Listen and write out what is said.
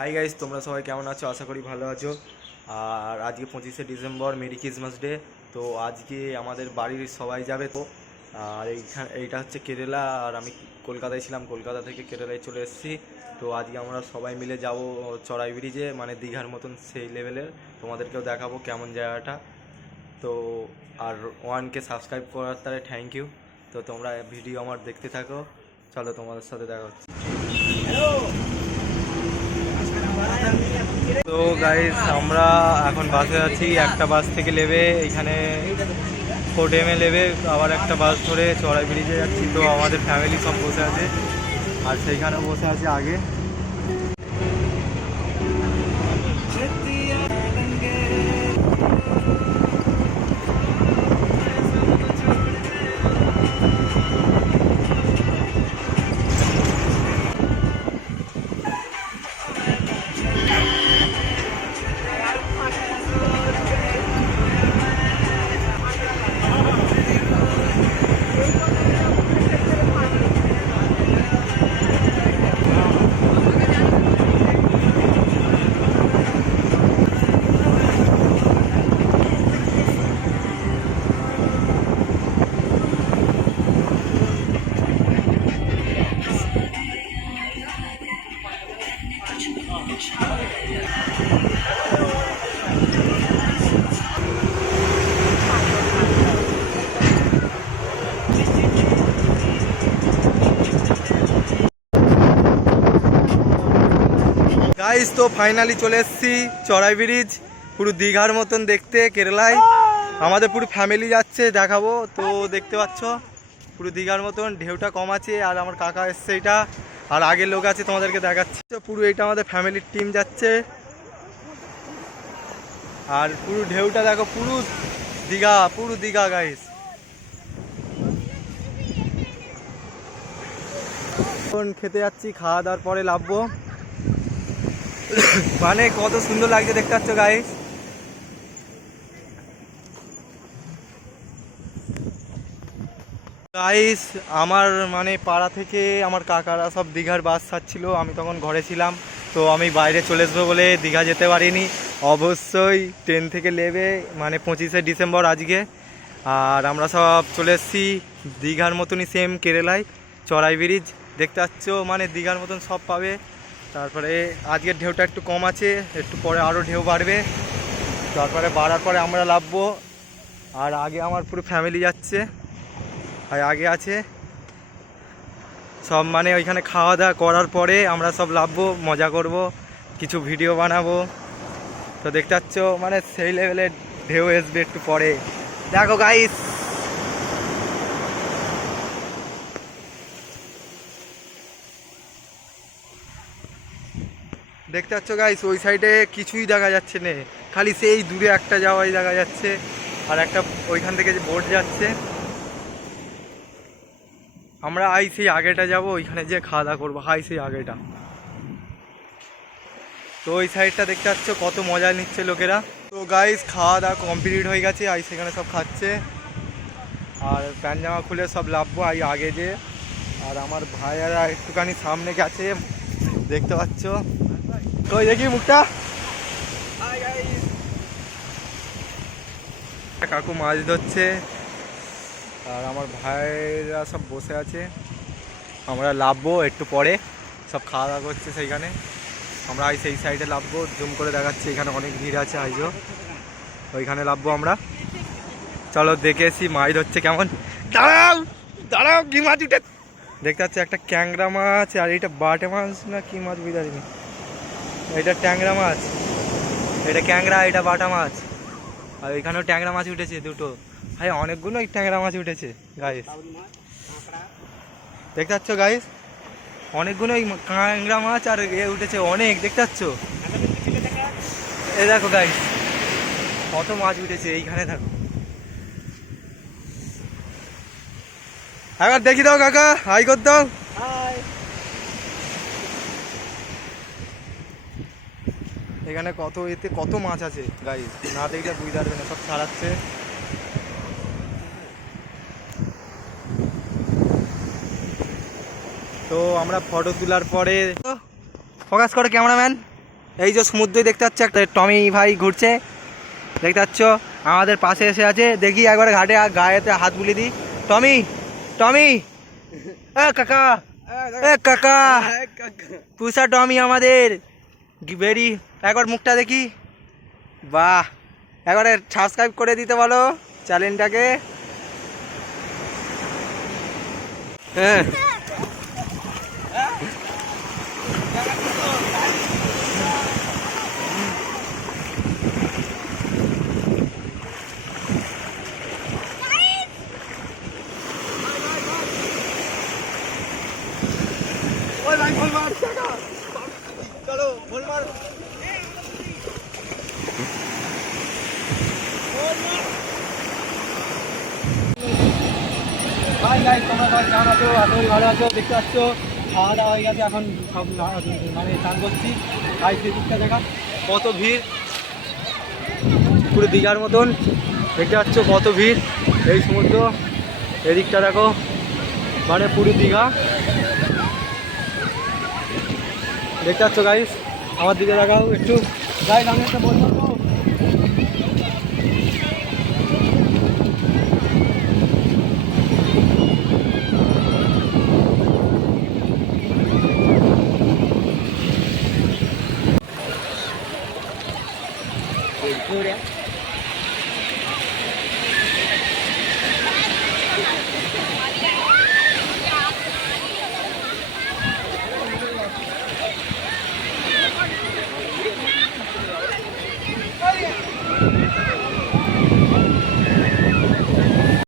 Hi guys, তোমরা সবাই কেমন আছো? আশা করি ভালো আছো। আর আজকে 25শে ডিসেম্বর, মেরি ক্রিসমাস ডে। তো আজকে আমাদের বাড়ির সবাই যাবে। তো আর এইটা হচ্ছে কেরালা, আর আমি কলকাতায় ছিলাম, কলকাতা থেকে কেরালায় চলে এসেছি। তো আজকে আমরা সবাই মিলে যাব চড়াই ব্রিজে, মানে দীঘার মতন সেই লেভেলের। তোমাদেরকেও দেখাবো কেমন জায়গাটা। তো আর 1K সাবস্ক্রাইব করার তাহলে থ্যাংক ইউ। তো তোমরা ভিডিও আমার দেখতে থাকো। চলো, তোমাদের সাথে দেখা হচ্ছে। তো গাইস, আমরা এখন বাসে আছি। একটা বাস থেকে নেবে এখানে কোটেমে নেবে, আবার একটা বাস ধরে চড়াই ব্রিজে যাচ্ছি। তো আমাদের ফ্যামিলি সব বসে আছে, আর সেইখানেও বসে আছে আগে। গাইস, তো ফাইনালি চলে এসেছি চড়াই ব্রিজ, পুরো দীঘার মতন দেখতে কেরালায়। আমাদের পুরো ফ্যামিলি যাচ্ছে, দেখাবো। তো দেখতে পাচ্ছ পুরো দীঘার মতন, ঢেউটা কম আছে। আর আমার কাকা এসছে, এটা আর আগের লোক আছে, তোমাদেরকে দেখাচ্ছি। পুরো এটা আমাদের ফ্যামিলির টিম যাচ্ছে। আর পুরো ঢেউটা দেখো, পুরো দীঘা, পুরো দীঘা গাইস। এখন খেতে যাচ্ছি, খাওয়া দাওয়ার পরে লাভবো। মানে কত সুন্দর লাগছে দেখতে পাচ্ছ গাইস। গাইস, আমার মানে পাড়া থেকে আমার কাকারা সব দীঘার বাস ছাড়ছিল, আমি তখন ঘরে ছিলাম। তো আমি বাইরে চলে আসবো বলে দীঘা যেতে পারিনি। অবশ্যই ট্রেন থেকে নেবে, মানে 25শে ডিসেম্বর আজকে। আর আমরা সব চলে এসেছি দীঘার মতনই, সেম কেরালায় চড়াই ব্রিজ দেখতে পাচ্ছ, মানে দীঘার মতন সব পাবে। তারপরে আজকের ঢেউটা একটু কম আছে, একটু পরে আরও ঢেউ বাড়বে। তারপরে বাড়ার পরে আমরা নামবো। আর আগে আমার পুরো ফ্যামিলি যাচ্ছে, আর আগে আছে সব, মানে ওইখানে খাওয়া দাওয়া করার পরে আমরা সব নামবো, মজা করব, কিছু ভিডিও বানাবো। তো দেখতে পাচ্ছ, মানে সেই লেভেলের ঢেউ আসবে একটু পরে, দেখো গাইস। দেখতে পাচ্ছ গাইস, ওই সাইডে কিছুই দেখা যাচ্ছে না, খালি সেই দূরে একটা যাওয়াই দেখা যাচ্ছে। আর একটা ওইখান থেকে যে বোট যাচ্ছে। আমরা সেই আগেটা যাব, ওইখানে যে খাওয়া দাওয়া করবো, সেই আগেটা। তো ওই সাইডটা দেখতে পাচ্ছ কত মজা নিচ্ছে লোকেরা। তো গাইস, খাওয়া দাওয়া কমপ্লিট হয়ে গেছে, সেখানে সব খাচ্ছে। আর প্যান্ট জামা খুলে সব লাভবো আগে যে। আর আমার ভাইয়ারা একটুখানি সামনে গেছে, দেখতে পাচ্ছ। তো দেখি মুখটা, কাকু মাছ ধরছে, আর আমার ভাইরা সব বসে আছে। আমরা নামবো একটু পরে, সব খাওয়া দাওয়া করছে সেইখানে। আমরা সেই সাইডে নামবো, জুম করে দেখাচ্ছি, এখানে অনেক ভিড় আছে। ওইখানে নামবো আমরা। চলো দেখে এসি মাছ ধরছে কেমন। দাঁড়াও দাঁড়াও, কি মাছ উঠে দেখতে পাচ্ছি, একটা ক্যাংরা মাছ, আর এইটা বাটে মাছ না কি মাছ বুঝতে পারিনি। এটা ট্যাংরা মাছ, এটা ক্যাংরা, এটা বাটা মাছ। আর ওইখানেও ট্যাংরা মাছ উঠেছে দুটো। ভাই অনেকগুলো ট্যাংরা মাছ উঠেছে গাইস, দেখতে পাচ্ছ গাইস, অনেকগুলো কাঁংড়া মাছ আর উঠেছে অনেক, দেখতে পাচ্ছ। এই দেখো গাইস, কত মাছ উঠেছে এইখানে, দেখো। একবার দেখি দাও কাকা, হাই কর দাও। এখানে এতে কত মাছ আছে গাইস, না দেখলে বুঝতে পারবে না, সব ছাড়াচ্ছে। তো আমরা ফটো তোলার পরে, ফোকাস করে ক্যামেরাম্যান। এই যে সমুদ্রে দেখতে পাচ্ছ একটা টমি ভাই ঘুরছে, দেখতে পাচ্ছ আমাদের পাশে এসে আছে। দেখি একবার ঘাটে গায়েতে হাত বুলিয়ে দিই। টমি, টমি, এ কাকা, এ কাকা, পুষা টমি আমাদের বেরি। একবার মুখটা দেখি, বাহ, একবারে সাবস্ক্রাইব করে দিতে বলো চ্যানেলটাকে। হ্যাঁ ভাই গাইস, তোমরা সবাই কেমন আছো? আশা করি ভালো আছো। দেখতে পাচ্ছ খাওয়া দাওয়া হয়ে গেছে, এখন সব মানে চান করছি। গাইস সেদিকটা দেখা কত ভিড়, পুরো দীঘার মতন। দেখতে পাচ্ছ কত ভিড়, এই সমুদ্র এদিকটা দেখো, মানে পুরো দীঘা। দেখতে পাচ্ছ গাইস, আমার দিকে দেখাও একটু। গাইস আমি একটা বলবো, Good,